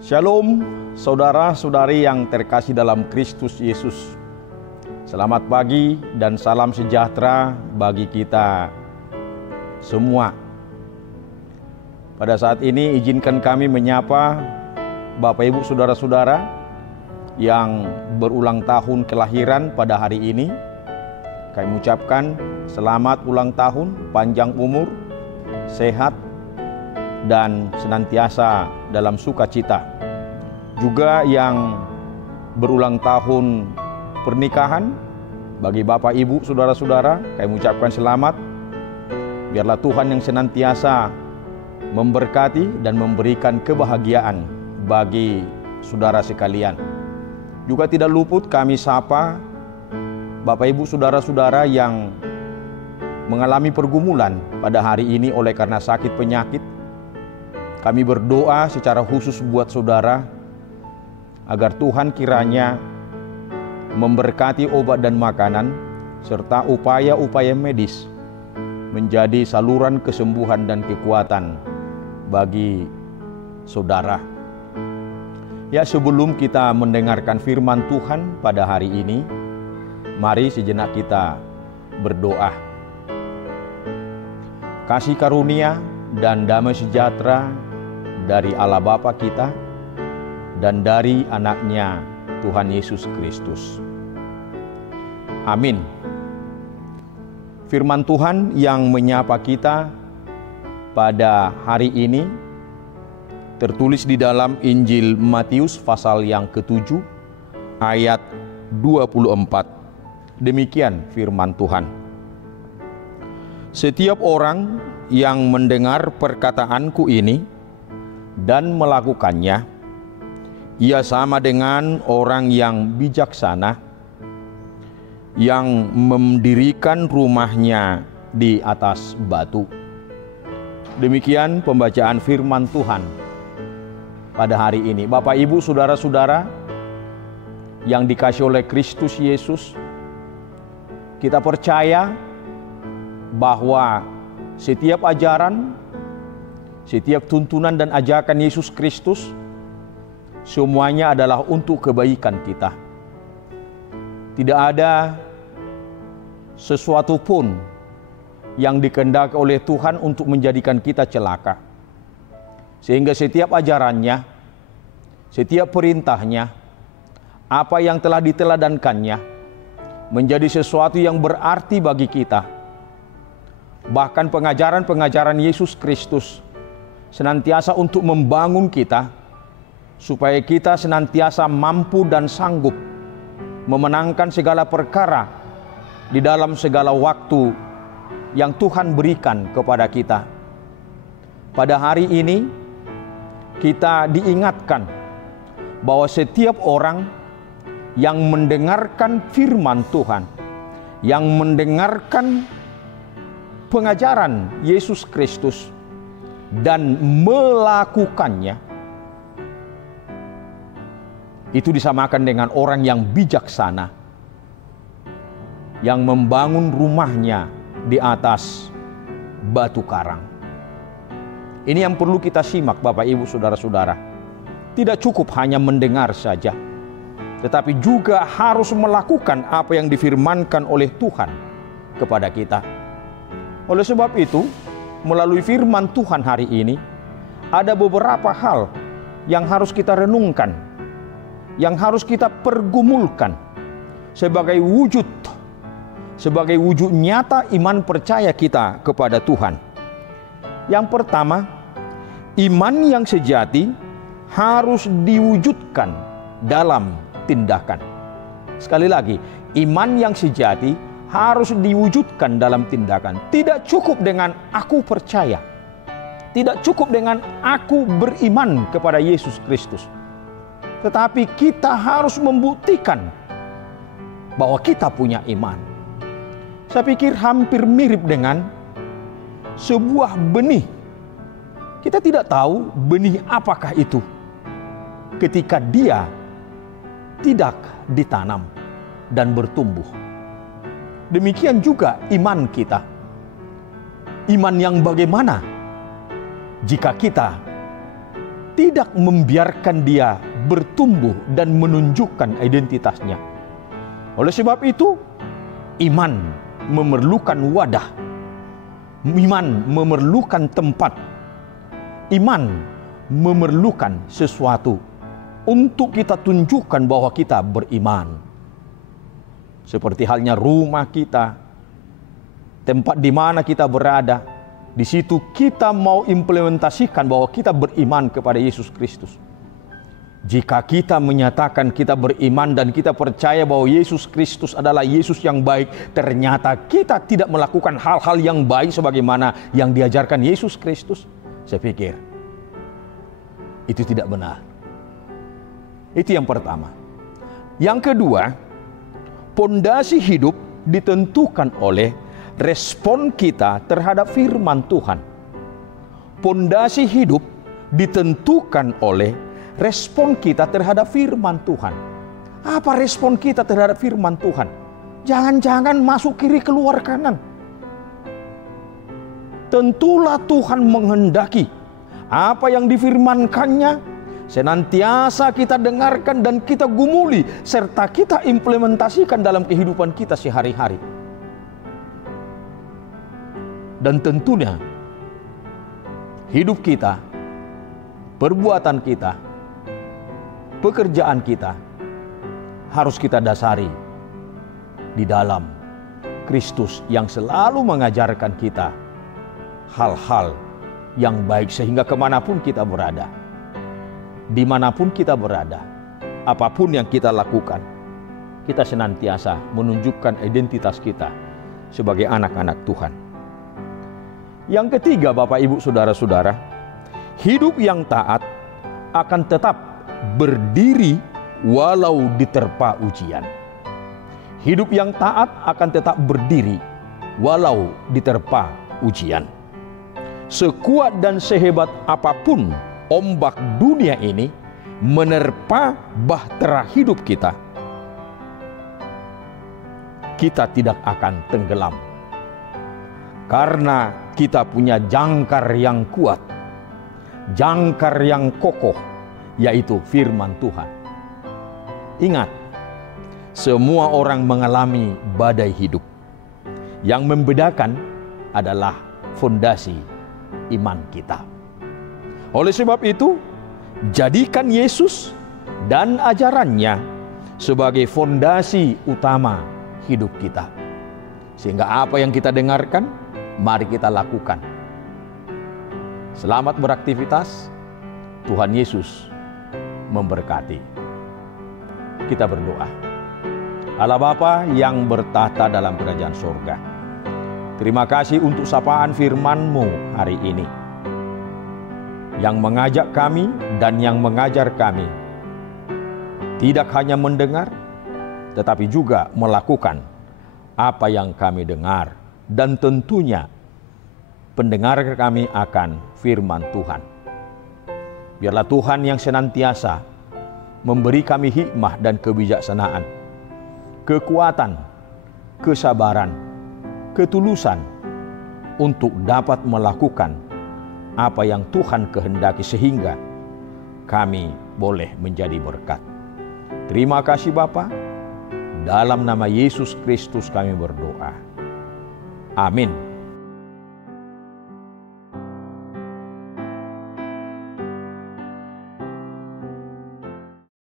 Shalom, saudara-saudari yang terkasih dalam Kristus Yesus. Selamat pagi dan salam sejahtera bagi kita semua. Pada saat ini izinkan kami menyapa Bapak Ibu saudara-saudara yang berulang tahun kelahiran pada hari ini. Kami ucapkan selamat ulang tahun, panjang umur, sehat, dan senantiasa dalam sukacita. Juga yang berulang tahun pernikahan, bagi Bapak Ibu saudara-saudara, kami ucapkan selamat. Biarlah Tuhan yang senantiasa memberkati dan memberikan kebahagiaan bagi saudara sekalian. Juga tidak luput kami sapa Bapak Ibu saudara-saudara yang mengalami pergumulan pada hari ini oleh karena sakit penyakit. Kami berdoa secara khusus buat saudara agar Tuhan kiranya memberkati obat dan makanan serta upaya-upaya medis menjadi saluran kesembuhan dan kekuatan bagi saudara. Ya, sebelum kita mendengarkan firman Tuhan pada hari ini, mari sejenak kita berdoa. Kasih karunia dan damai sejahtera dari Allah Bapa kita dan dari anaknya Tuhan Yesus Kristus. Amin. Firman Tuhan yang menyapa kita pada hari ini tertulis di dalam Injil Matius pasal yang ke-7 ayat 24. Demikian firman Tuhan. Setiap orang yang mendengar perkataanku ini dan melakukannya, ia sama dengan orang yang bijaksana yang mendirikan rumahnya di atas batu. Demikian pembacaan firman Tuhan pada hari ini. Bapak, Ibu, saudara-saudara yang dikasihi oleh Kristus Yesus, kita percaya bahwa setiap ajaran, setiap tuntunan dan ajakan Yesus Kristus, semuanya adalah untuk kebaikan kita. Tidak ada sesuatu pun yang dikehendaki oleh Tuhan untuk menjadikan kita celaka. Sehingga setiap ajarannya, setiap perintahnya, apa yang telah diteladankannya, menjadi sesuatu yang berarti bagi kita. Bahkan pengajaran-pengajaran Yesus Kristus senantiasa untuk membangun kita, supaya kita senantiasa mampu dan sanggup memenangkan segala perkara di dalam segala waktu yang Tuhan berikan kepada kita. Pada hari ini kita diingatkan bahwa setiap orang yang mendengarkan firman Tuhan, yang mendengarkan pengajaran Yesus Kristus dan melakukannya, itu disamakan dengan orang yang bijaksana, yang membangun rumahnya di atas batu karang. Ini yang perlu kita simak, Bapak, Ibu, saudara-saudara. Tidak cukup hanya mendengar saja, tetapi juga harus melakukan apa yang difirmankan oleh Tuhan kepada kita. Oleh sebab itu, melalui firman Tuhan hari ini, ada beberapa hal yang harus kita renungkan, yang harus kita pergumulkan sebagai wujud nyata iman percaya kita kepada Tuhan. Yang pertama, iman yang sejati harus diwujudkan dalam tindakan. Sekali lagi, iman yang sejati harus diwujudkan dalam tindakan. Tidak cukup dengan aku percaya, tidak cukup dengan aku beriman kepada Yesus Kristus, tetapi kita harus membuktikan bahwa kita punya iman. Saya pikir hampir mirip dengan sebuah benih. Kita tidak tahu benih apakah itu ketika dia tidak ditanam dan bertumbuh. Demikian juga iman kita. Iman yang bagaimana jika kita tidak membiarkan dia bertumbuh dan menunjukkan identitasnya. Oleh sebab itu, iman memerlukan wadah, iman memerlukan tempat, iman memerlukan sesuatu untuk kita tunjukkan bahwa kita beriman. Seperti halnya rumah kita, tempat di mana kita berada, di situ kita mau implementasikan bahwa kita beriman kepada Yesus Kristus. Jika kita menyatakan kita beriman dan kita percaya bahwa Yesus Kristus adalah Yesus yang baik, ternyata kita tidak melakukan hal-hal yang baik sebagaimana yang diajarkan Yesus Kristus, saya pikir itu tidak benar. Itu yang pertama. Yang kedua, pondasi hidup ditentukan oleh respon kita terhadap firman Tuhan. Pondasi hidup ditentukan oleh respon kita terhadap firman Tuhan. Apa respon kita terhadap firman Tuhan? Jangan-jangan masuk kiri keluar kanan. Tentulah Tuhan menghendaki apa yang difirmankannya senantiasa kita dengarkan dan kita gumuli serta kita implementasikan dalam kehidupan kita sehari-hari. Dan tentunya hidup kita, perbuatan kita, pekerjaan kita harus kita dasari di dalam Kristus yang selalu mengajarkan kita hal-hal yang baik sehingga kemanapun kita berada, dimanapun kita berada, apapun yang kita lakukan, kita senantiasa menunjukkan identitas kita sebagai anak-anak Tuhan. Yang ketiga, Bapak, Ibu, Saudara-saudara, hidup yang taat akan tetap berdiri walau diterpa ujian. Hidup yang taat akan tetap berdiri walau diterpa ujian. Sekuat dan sehebat apapun ombak dunia ini menerpa bahtera hidup kita, kita tidak akan tenggelam. Karena kita punya jangkar yang kuat, jangkar yang kokoh, yaitu firman Tuhan. Ingat, semua orang mengalami badai hidup. Yang membedakan adalah fondasi iman kita. Oleh sebab itu, jadikan Yesus dan ajarannya sebagai fondasi utama hidup kita. Sehingga apa yang kita dengarkan, mari kita lakukan. Selamat beraktivitas. Tuhan Yesus memberkati. Kita berdoa. Allah Bapa yang bertahta dalam kerajaan surga, terima kasih untuk sapaan firman-Mu hari ini, yang mengajak kami dan yang mengajar kami tidak hanya mendengar, tetapi juga melakukan apa yang kami dengar. Dan tentunya pendengar kami akan firman Tuhan. Biarlah Tuhan yang senantiasa memberi kami hikmah dan kebijaksanaan, kekuatan, kesabaran, ketulusan untuk dapat melakukan apa yang Tuhan kehendaki sehingga kami boleh menjadi berkat. Terima kasih Bapa. Dalam nama Yesus Kristus kami berdoa. Amin.